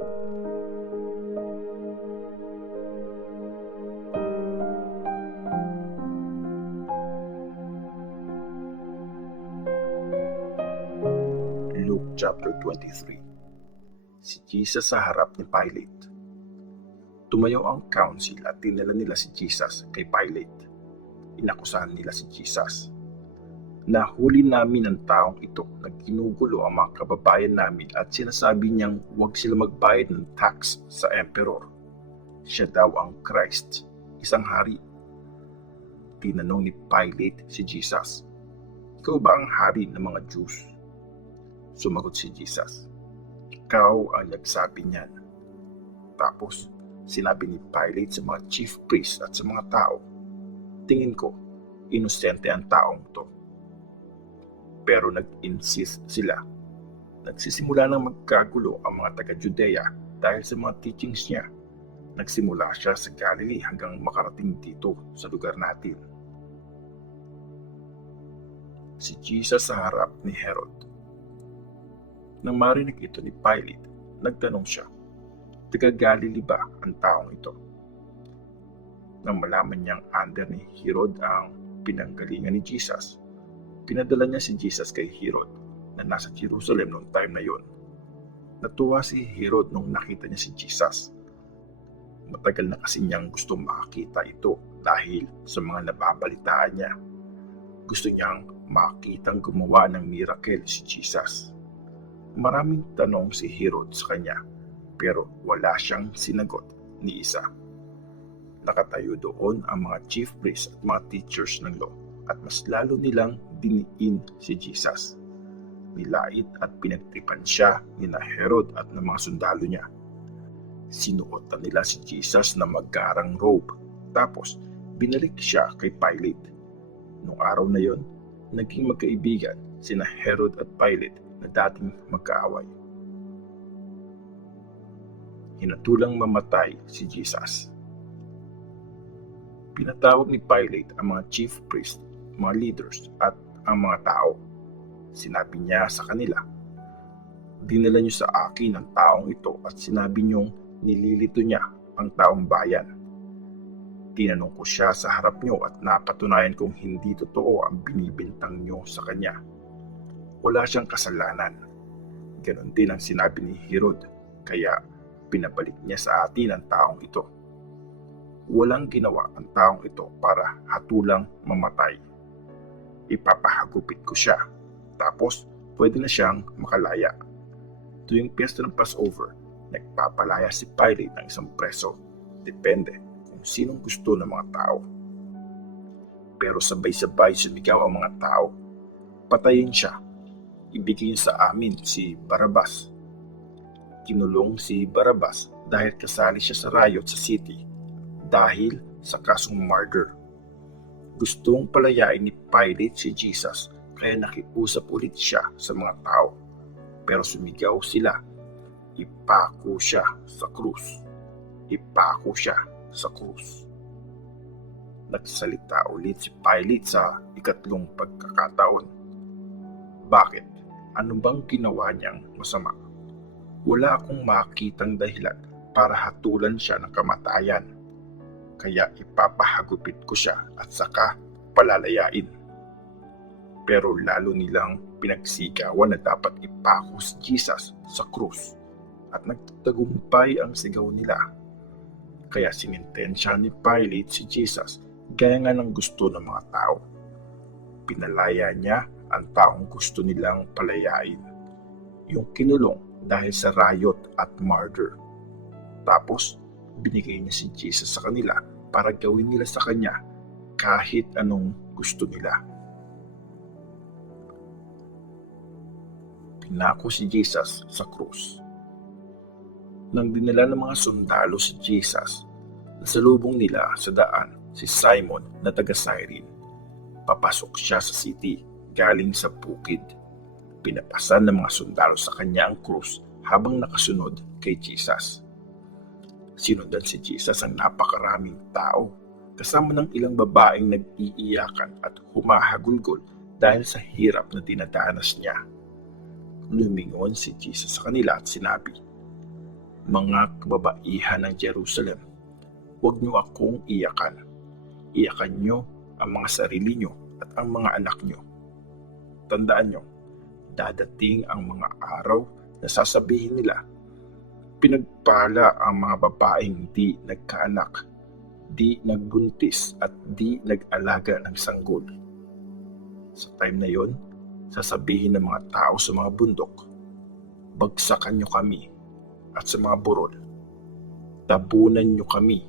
Luke chapter 23. Si Jesus sa harap ni Pilate. Tumayo ang council at dinala nila si Jesus kay Pilate. Inakusahan nila si Jesus. Nahuli namin ang taong ito na ginugulo ang mga kababayan namin at sinasabi niyang huwag sila magbayad ng tax sa emperor. Siya daw ang Christ, isang hari. Tinanong ni Pilate si Jesus, "Ikaw ba ang hari ng mga Jews?" Sumagot si Jesus, "Ikaw ang nagsabi niyan." Tapos, sinabi ni Pilate sa mga chief priests at sa mga tao, "Tingin ko, inosente ang taong to." Pero nag-insist sila. Nagsisimula ng magkagulo ang mga taga-Judea dahil sa mga teachings niya. Nagsimula siya sa Galilee hanggang makarating dito sa lugar natin. Si Jesus sa harap ni Herod. Nang marinig ito ni Pilate, nagtanong siya, "Taga-Galilee ba ang taong ito?" Nang malaman niyang under ni Herod ang pinanggalingan ni Jesus, pinadala niya si Jesus kay Herod na nasa Jerusalem noong time na yon. Natuwa si Herod nung nakita niya si Jesus. Matagal na kasi niyang gustong makita ito dahil sa mga nababalitaan niya. Gusto niyang makitang gumawa ng miracle si Jesus. Maraming tanong si Herod sa kanya pero wala siyang sinagot ni isa. Nakatayo doon ang mga chief priests at mga teachers ng law at mas lalo nilang diniin si Jesus. Nilait at pinagtripan siya ni na Herod at ng mga sundalo niya. Sinuotan nila si Jesus na maggarang robe tapos binalik siya kay Pilate. Noong araw na yon, naging magkaibigan sina Herod at Pilate na dating magkaaway. Hinatulang mamatay si Jesus. Pinatawag ni Pilate ang mga chief priests, mga leaders at ang mga tao. Sinabi niya sa kanila, "Dinala niyo sa akin ang taong ito at sinabi niyong nililito niya ang taong bayan. Tinanong ko siya sa harap niyo at napatunayan kong hindi totoo ang binibintang niyo sa kanya. Wala siyang kasalanan." Ganon din ang sinabi ni Herod, kaya pinabalik niya sa atin ang taong ito. Walang ginawa ang taong ito para hatulang mamatay. Ipapahagupit ko siya, tapos pwede na siyang makalaya. Tuwing piyesta ng Passover, nagpapalaya si Pilate ng isang preso. Depende kung sinong gusto ng mga tao. Pero sabay-sabay sumigaw ang mga tao, "Patayin siya! Ibigay sa amin si Barabas." Kinulong si Barabas dahil kasali siya sa riot sa city dahil sa kasong murder. Gustong palayain ni Pilate si Jesus kaya nakiusap ulit siya sa mga tao. Pero sumigaw sila, "Ipako siya sa krus! Ipako siya sa krus!" Nagsalita ulit si Pilate sa ikatlong pagkakataon. Bakit? Ano bang ginawa niyang masama? Wala akong makitang dahilan para hatulan siya ng kamatayan. Kaya ipapahagupit ko siya at saka palalayain. Pero lalo nilang pinagsigawan na dapat ipako si Jesus sa krus at nagtatagumpay ang sigaw nila. Kaya sinintensya ni Pilate si Jesus gaya nga ng gusto ng mga tao. Pinalaya niya ang taong gusto nilang palayain, yung kinulong dahil sa riot at murder. Tapos, binigay niya si Jesus sa kanila para gawin nila sa kanya kahit anong gusto nila. Pinako si Jesus sa krus. Nang dinala ng mga sundalo si Jesus, nasalubong nila sa daan si Simon na taga Cyrene. Papasok siya sa city galing sa bukid. Pinapasan ng mga sundalo sa kanya ang krus habang nakasunod kay Jesus. Sinundan si Jesus ang napakaraming tao, kasama ng ilang babaeng nag-iiyakan at humahagulgol dahil sa hirap na dinadanas niya. Lumingon si Jesus sa kanila at sinabi, Mga kababaihan ng Jerusalem, huwag niyo akong iyakan. Iyakan niyo ang mga sarili niyo at ang mga anak niyo. Tandaan niyo, dadating ang mga araw na sasabihin nila, pinagpala ang mga babaeng di nagkaanak, di nagbuntis at di nag-alaga ng sanggol. Sa time na yon, sasabihin ng mga tao sa mga bundok, bagsakan niyo kami, at sa mga burol, tabunan niyo kami.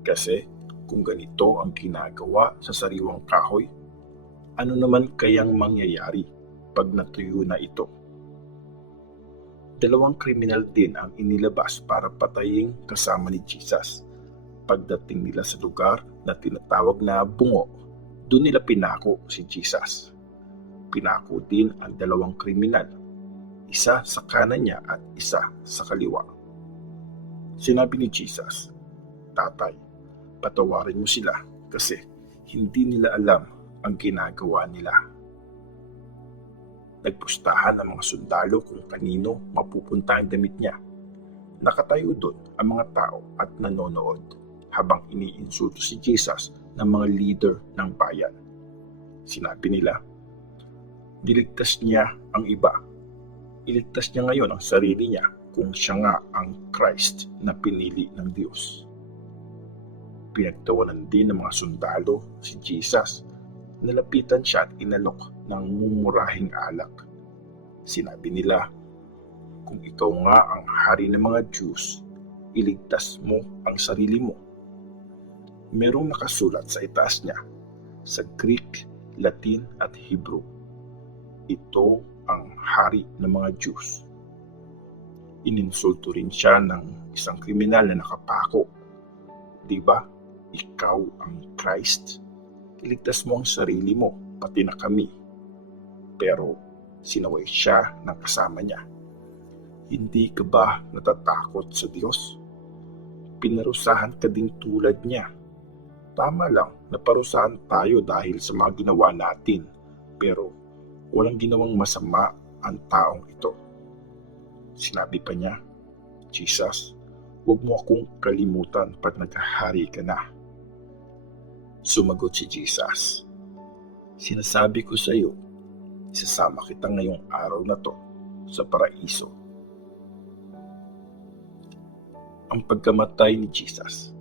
Kasi kung ganito ang ginagawa sa sariwang kahoy, ano naman kayang mangyayari pag natuyo na ito? 2 kriminal din ang inilabas para patayin kasama ni Jesus. Pagdating nila sa lugar na tinatawag na Bungo, doon nila pinako si Jesus. Pinako din ang 2 kriminal, isa sa kanan niya at isa sa kaliwa. Sinabi ni Jesus, Tatay, patawarin mo sila kasi hindi nila alam ang ginagawa nila. Nagpustahan ang mga sundalo kung kanino mapupunta ang damit niya. Nakatayo doon ang mga tao at nanonood habang iniinsulto si Jesus ng mga leader ng bayan. Sinabi nila, niligtas niya ang iba. Iligtas niya ngayon ang sarili niya kung siya nga ang Christ na pinili ng Diyos. Pinagtawanan din ng mga sundalo si Jesus. Nalapitan siya at inalok ng mumurahing alak. Sinabi nila, kung ikaw nga ang hari ng mga Diyos, iligtas mo ang sarili mo. Merong nakasulat sa itaas niya, sa Greek, Latin at Hebrew. Ito ang hari ng mga Diyos. Ininsulto rin siya ng isang kriminal na nakapako. Di ba? Ikaw ang Christ. Iligtas mo ang sarili mo, pati na kami. Pero sinaway siya ng kasama niya. Hindi ka ba natatakot sa Diyos? Pinarusahan ka din tulad niya. Tama lang na parusahan tayo dahil sa mga ginawa natin, pero walang ginawang masama ang taong ito. Sinabi pa niya, Jesus, huwag mo akong kalimutan pag naghahari ka na. Sumagot si Jesus, sinasabi ko sa iyo, isasama kita ngayong araw na to sa paraiso. Ang pagkamatay ni Jesus.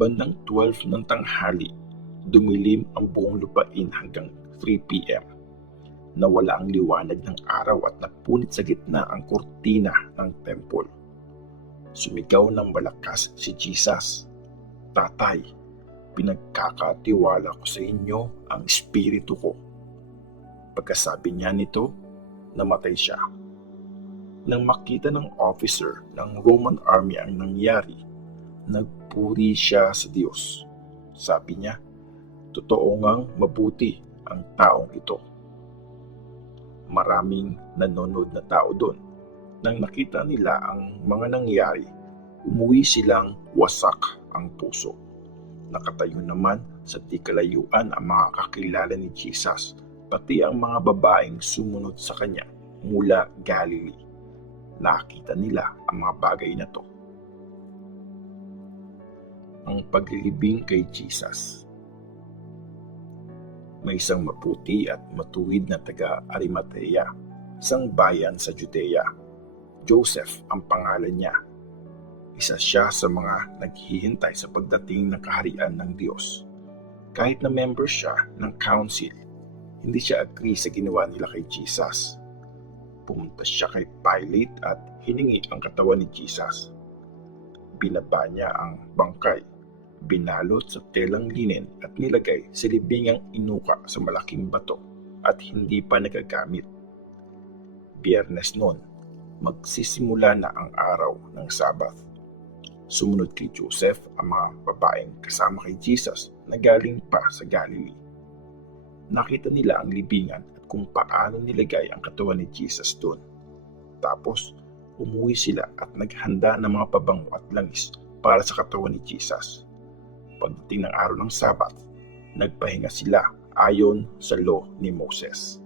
Bandang 12 ng tanghali, dumilim ang buong lupain hanggang 3 p.m. Nawala ang liwanag ng araw at napunit sa gitna ang kurtina ng temple. Sumigaw ng malakas si Jesus, Tatay, pinagkakatiwala ko sa inyo ang espiritu ko. Pagkasabi niya nito, namatay siya. Nang makita ng officer ng Roman army ang nangyari, nagpuri siya sa Diyos. Sabi niya, totoo ngang mabuti ang taong ito. Maraming nanonood na tao doon. Nang nakita nila ang mga nangyari, umuwi silang wasak ang puso. Nakatayo naman sa di kalayuan ang mga kakilala ni Jesus, pati ang mga babaeng sumunod sa kanya mula Galilee. Nakita nila ang mga bagay na to. Ang paglilibing kay Jesus. May isang maputi at matuwid na taga-Arimatea, isang bayan sa Judea. Joseph ang pangalan niya. Isa siya sa mga naghihintay sa pagdating ng kaharian ng Diyos. Kahit na member siya ng council, hindi siya agree sa ginawa nila kay Jesus. Pumunta siya kay Pilate at hiningi ang katawan ni Jesus. Binaba niya ang bangkay, binalot sa telang linen at nilagay sa libingang inuka sa malaking bato at hindi pa nagagamit. Biyernes noon, magsisimula na ang araw ng Sabath. Sumunod kay Joseph ang mga babaeng kasama kay Jesus na galing pa sa Galilee. Nakita nila ang libingan at kung paano nilagay ang katawan ni Jesus doon. Tapos, umuwi sila at naghanda ng mga pabango at langis para sa katawan ni Jesus. Pagdating ng araw ng Sabat, nagpahinga sila ayon sa law ni Moses.